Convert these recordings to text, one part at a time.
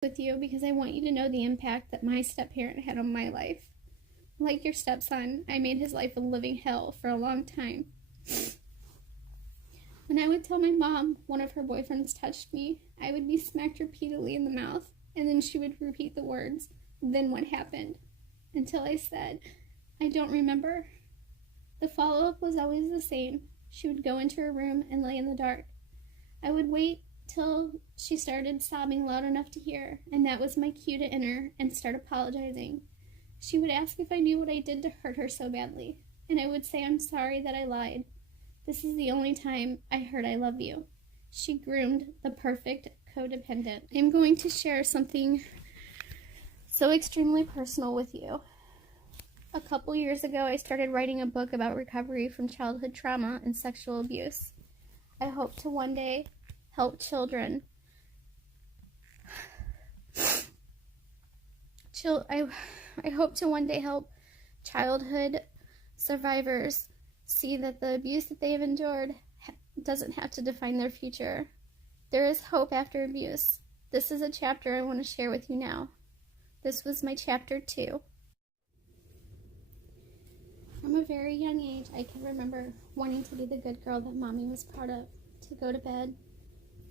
with you because I want you to know the impact that my step-parent had on my life. Like your stepson, I made his life a living hell for a long time. When I would tell my mom one of her boyfriends touched me, I would be smacked repeatedly in the mouth, and then she would repeat the words, "Then what happened?" until I said, "I don't remember." The follow-up was always the same. She would go into her room and lay in the dark. I would wait till she started sobbing loud enough to hear, and that was my cue to enter and start apologizing. She would ask if I knew what I did to hurt her so badly, and I would say I'm sorry that I lied. This is the only time I heard I love you. She groomed the perfect codependent. I'm going to share something so extremely personal with you. A couple years ago, I started writing a book about recovery from childhood trauma and sexual abuse. I hope to one day help children. I hope to one day help childhood survivors see that the abuse that they have endured doesn't have to define their future. There is hope after abuse. This is a chapter I want to share with you now. This was my chapter 2. From a very young age, I can remember wanting to be the good girl that Mommy was proud of, to go to bed,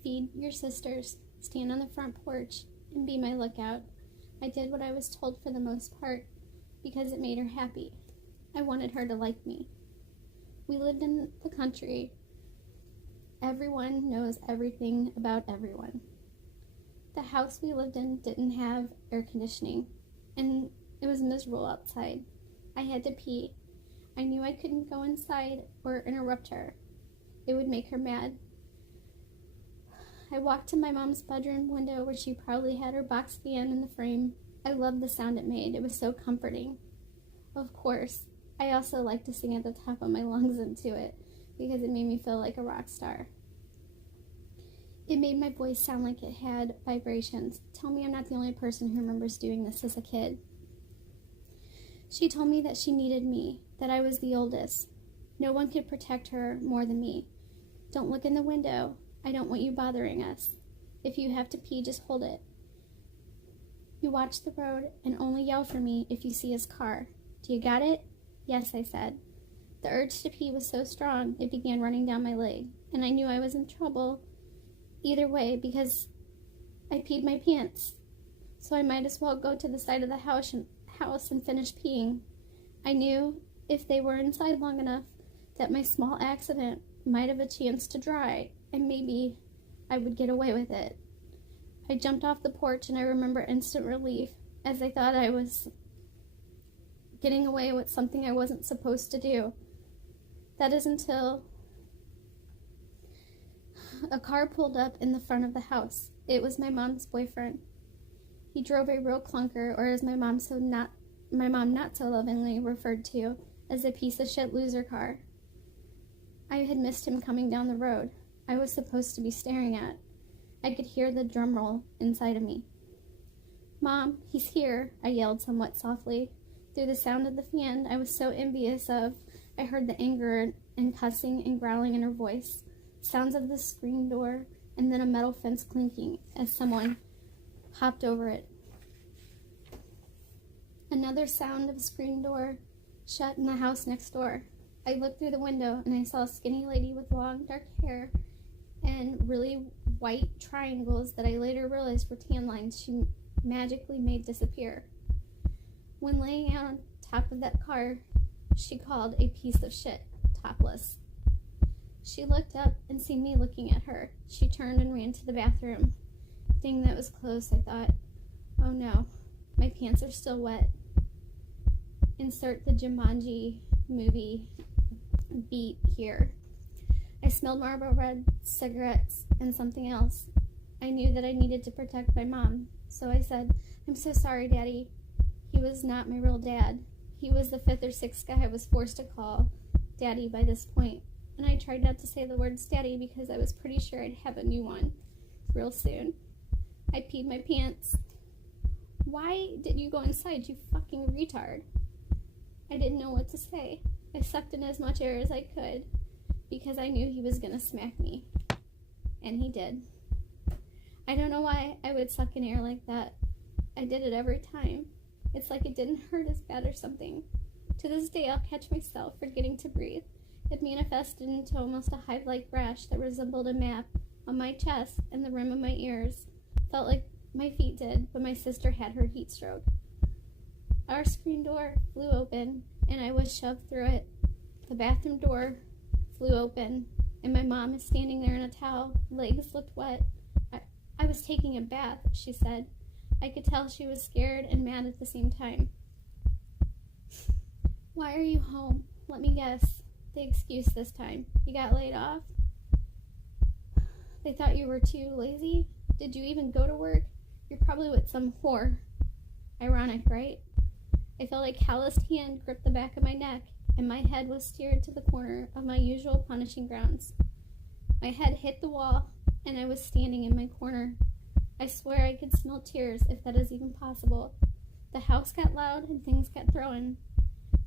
feed your sisters, stand on the front porch, and be my lookout. I did what I was told for the most part because it made her happy. I wanted her to like me. We lived in the country. Everyone knows everything about everyone. The house we lived in didn't have air conditioning, and it was miserable outside. I had to pee. I knew I couldn't go inside or interrupt her. It would make her mad. I walked to my mom's bedroom window where she proudly had her box fan in the frame. I loved the sound it made. It was so comforting. Of course, I also liked to sing at the top of my lungs into it because it made me feel like a rock star. It made my voice sound like it had vibrations. Tell me I'm not the only person who remembers doing this as a kid. She told me that she needed me, that I was the oldest. No one could protect her more than me. Don't look in the window. I don't want you bothering us. If you have to pee, just hold it. You watch the road and only yell for me if you see his car. Do you got it? Yes, I said. The urge to pee was so strong, it began running down my leg, and I knew I was in trouble either way because I peed my pants. So I might as well go to the side of the house and finish peeing. I knew if they were inside long enough that my small accident might have a chance to dry, and maybe I would get away with it. I jumped off the porch, and I remember instant relief as I thought I was getting away with something I wasn't supposed to do. That is until a car pulled up in the front of the house. It was my mom's boyfriend. He drove a real clunker, or as my mom not so lovingly referred to, as a piece of shit loser car. I had missed him coming down the road. I was supposed to be staring at. I could hear the drum roll inside of me. "Mom, he's here," I yelled somewhat softly. Through the sound of the fan I was so envious of, I heard the anger and cussing and growling in her voice, sounds of the screen door, and then a metal fence clinking as someone hopped over it. Another sound of a screen door shut in the house next door. I looked through the window and I saw a skinny lady with long dark hair and really white triangles that I later realized were tan lines she magically made disappear. When laying out on top of that car, she called a piece of shit topless. She looked up and seen me looking at her. She turned and ran to the bathroom. Dang, that was close, I thought. Oh no, my pants are still wet. Insert the Jumanji movie beat here. I smelled Marlboro Red, cigarettes, and something else. I knew that I needed to protect my mom, so I said, "I'm so sorry, Daddy." He was not my real dad. He was the 5th or 6th guy I was forced to call Daddy by this point, and I tried not to say the words Daddy because I was pretty sure I'd have a new one real soon. I peed my pants. "Why did you go inside, you fucking retard?" I didn't know what to say. I sucked in as much air as I could because I knew he was gonna smack me. And he did. I don't know why I would suck in air like that. I did it every time. It's like it didn't hurt as bad or something. To this day, I'll catch myself forgetting to breathe. It manifested into almost a hive-like rash that resembled a map on my chest and the rim of my ears. Felt like my feet did, but my sister had her heat stroke. Our screen door flew open, and I was shoved through it. The bathroom door flew open, and my mom is standing there in a towel. Legs looked wet. I was taking a bath, she said. I could tell she was scared and mad at the same time. Why are you home? Let me guess. The excuse this time. You got laid off? They thought you were too lazy? Did you even go to work? You're probably with some whore. Ironic, right? I felt a calloused hand grip the back of my neck, and my head was steered to the corner of my usual punishing grounds. My head hit the wall, and I was standing in my corner. I swear I could smell tears, if that is even possible. The house got loud, and things got thrown,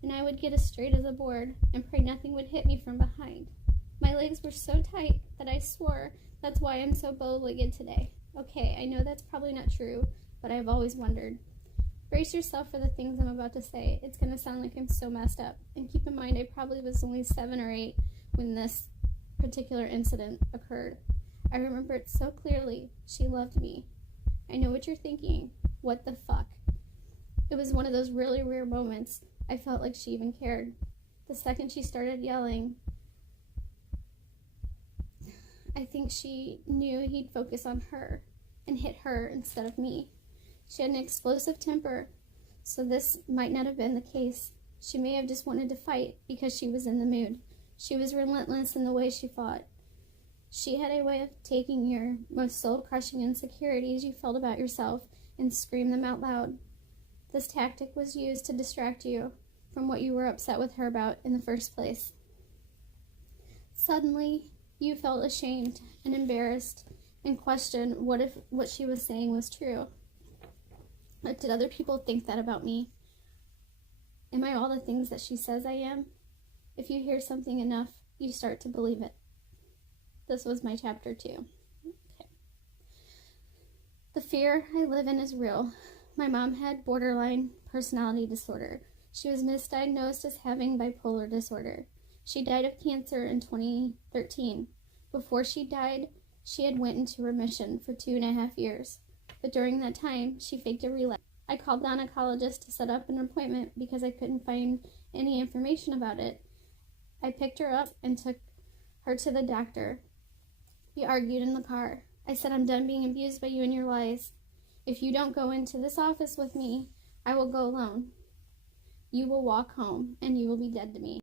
and I would get as straight as a board, and pray nothing would hit me from behind. My legs were so tight that I swore that's why I'm so bow-legged today. Okay, I know that's probably not true, but I've always wondered. Brace yourself for the things I'm about to say. It's going to sound like I'm so messed up. And keep in mind, I probably was only 7 or 8 when this particular incident occurred. I remember it so clearly. She loved me. I know what you're thinking. What the fuck? It was one of those really rare moments. I felt like she even cared. The second she started yelling, I think she knew he'd focus on her and hit her instead of me. She had an explosive temper, so this might not have been the case. She may have just wanted to fight because she was in the mood. She was relentless in the way she fought. She had a way of taking your most soul-crushing insecurities you felt about yourself and scream them out loud. This tactic was used to distract you from what you were upset with her about in the first place. Suddenly, you felt ashamed and embarrassed and questioned what if what she was saying was true. But did other people think that about me? Am I all the things that she says I am? If you hear something enough, you start to believe it. This was my chapter 2. Okay. The fear I live in is real. My mom had borderline personality disorder. She was misdiagnosed as having bipolar disorder. She died of cancer in 2013. Before she died, she had went into remission for 2.5 years. But during that time, she faked a relapse. I called the gynecologist to set up an appointment because I couldn't find any information about it. I picked her up and took her to the doctor. We argued in the car. I said, I'm done being abused by you and your lies. If you don't go into this office with me, I will go alone. You will walk home, and you will be dead to me.